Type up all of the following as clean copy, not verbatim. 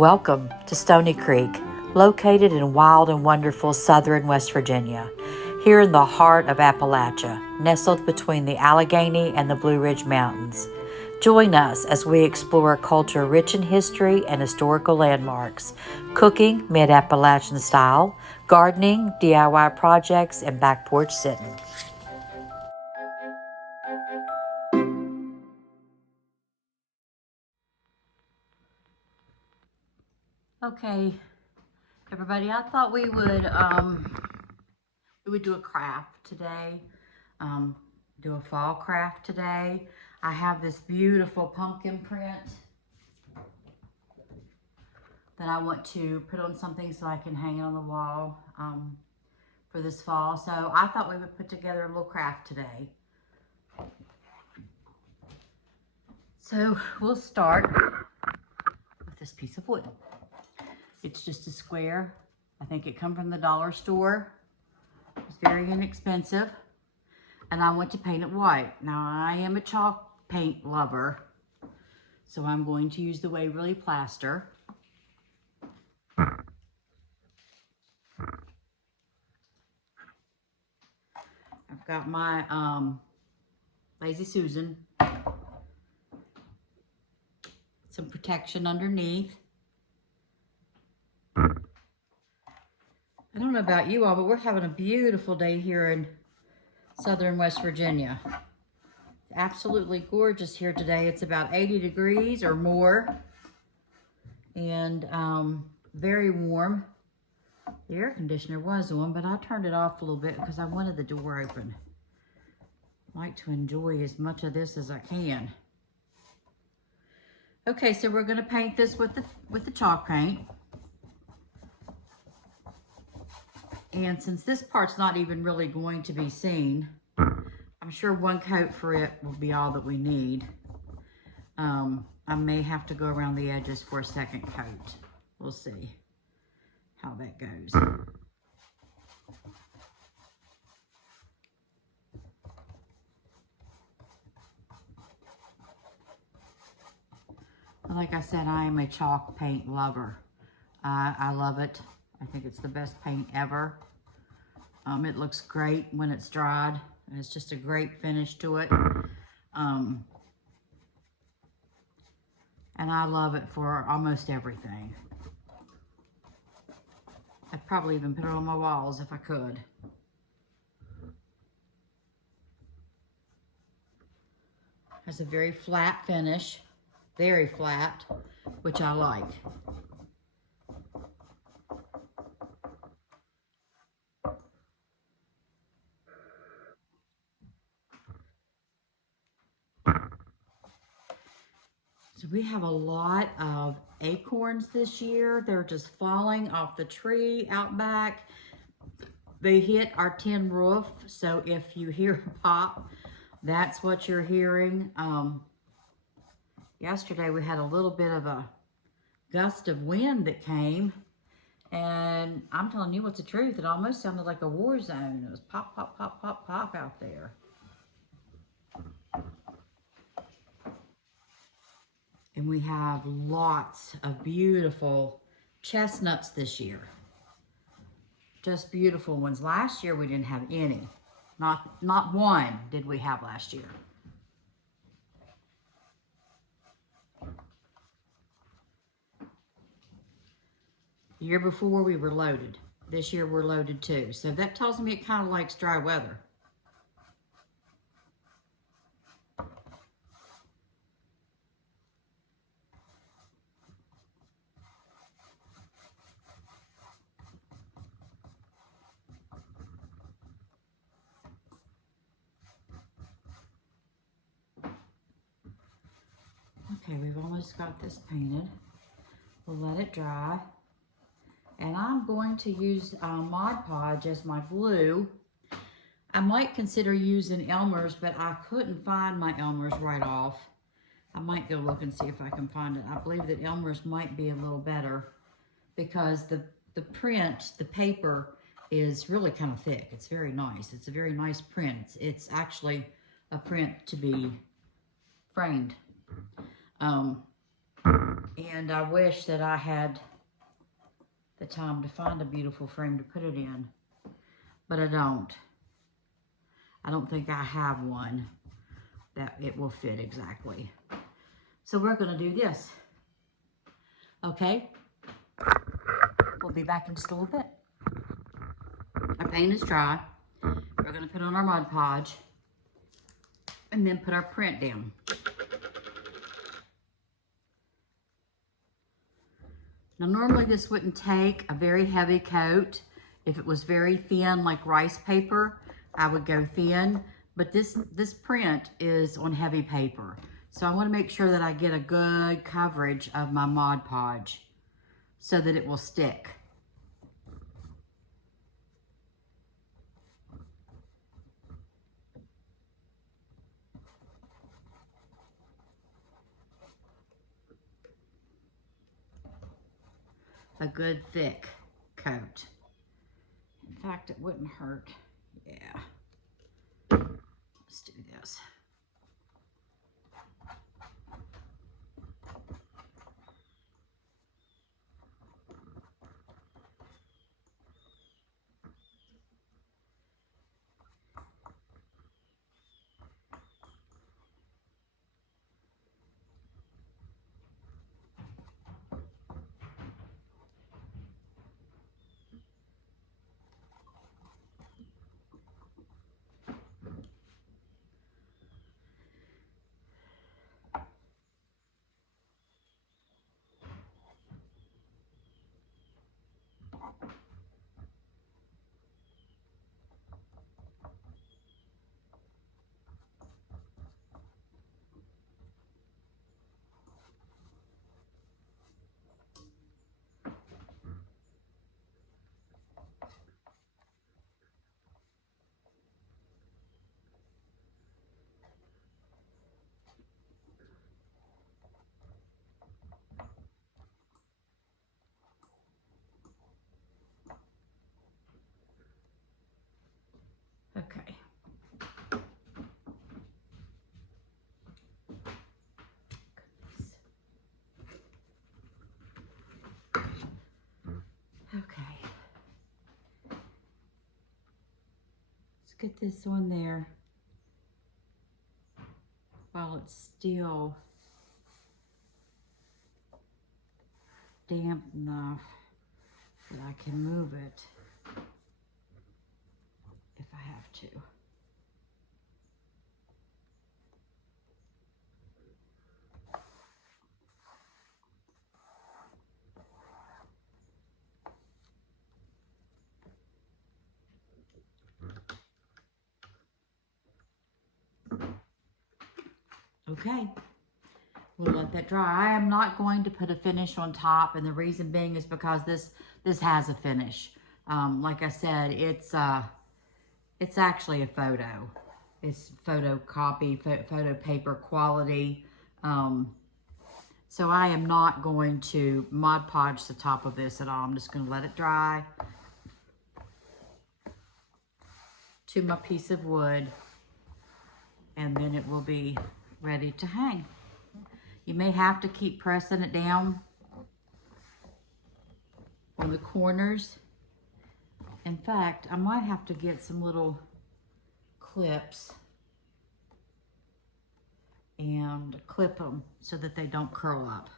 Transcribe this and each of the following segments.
Welcome to Stony Creek, located in wild and wonderful southern West Virginia, here in the heart of Appalachia, nestled between the Allegheny and the Blue Ridge Mountains. Join us as we explore a culture rich in history and historical landmarks, cooking mid-Appalachian style, gardening, DIY projects, and back porch sitting. Okay, everybody, I thought we would do a craft today, do a fall craft today. I have this beautiful pumpkin print that I want to put on something so I can hang it on the wall for this fall. So I thought we would put together a little craft today. So we'll start with this piece of wood. It's just a square. I think it come from the dollar store. It's very inexpensive. And I want to paint it white. Now I am a chalk paint lover, so I'm going to use the Waverly Plaster. I've got my Lazy Susan, some protection underneath. I don't know about you all, but we're having a beautiful day here in southern West Virginia. It's absolutely gorgeous here today. It's about 80 degrees or more, and very warm. The air conditioner was on, but I turned it off a little bit because I wanted the door open. I like to enjoy as much of this as I can. Okay, so we're going to paint this with the chalk paint. And since this part's not even really going to be seen, I'm sure one coat for it will be all that we need. I may have to go around the edges for a second coat. We'll see how that goes. Like I said, I am a chalk paint lover. I love it. I think it's the best paint ever. It looks great when it's dried. And it's just a great finish to it. And I love it for almost everything. I'd probably even put it on my walls if I could. Has a very flat finish. Very flat, which I like. So we have a lot of acorns this year. They're just falling off the tree out back. They hit our tin roof, so if you hear a pop, that's what you're hearing. Yesterday we had a little bit of a gust of wind that came, and I'm telling you what's the truth, it almost sounded like a war zone. It was pop, pop, pop, pop, pop out there. And we have lots of beautiful chestnuts this year. Just beautiful ones. Last year we didn't have any. Not one did we have last year. The year before we were loaded. This year we're loaded too. So that tells me it kind of likes dry weather. Okay, we've almost got this painted. We'll let it dry. And I'm going to use Mod Podge as my glue. I might consider using Elmer's, but I couldn't find my Elmer's right off. I might go look and see if I can find it. I believe that Elmer's might be a little better because the print, the paper is really kind of thick. It's very nice. It's a very nice print. It's actually a print to be framed. And I wish that I had the time to find a beautiful frame to put it in, but I don't. I don't think I have one that it will fit exactly. So we're gonna do this. Okay, we'll be back in just a little bit. Our paint is dry. We're gonna put on our Mod Podge and then put our print down. Now normally this wouldn't take a very heavy coat. If it was very thin like rice paper, I would go thin, but this print is on heavy paper. So I want to make sure that I get a good coverage of my Mod Podge so that it will stick. A good thick coat. In fact, it wouldn't hurt. Yeah. Let's do this. Okay. Okay. Let's get this on there while it's still damp enough that I can move it if I have to. Okay, we'll let that dry. I am not going to put a finish on top, and the reason being is because this has a finish. Like I said, it's actually a photo. It's photocopy, photo paper quality. So I am not going to Mod Podge the top of this at all. I'm just going to let it dry to my piece of wood, and then it will be ready to hang. You may have to keep pressing it down on the corners. In fact, I might have to get some little clips and clip them so that they don't curl up.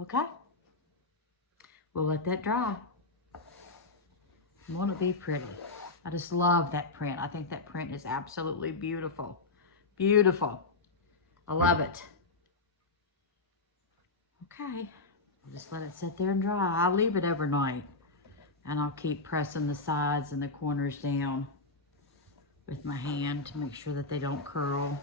Okay, we'll let that dry. Won't it be pretty? I just love that print. I think that print is absolutely beautiful. Beautiful. I love it. Okay, I'll just let it sit there and dry. I'll leave it overnight, and I'll keep pressing the sides and the corners down with my hand to make sure that they don't curl.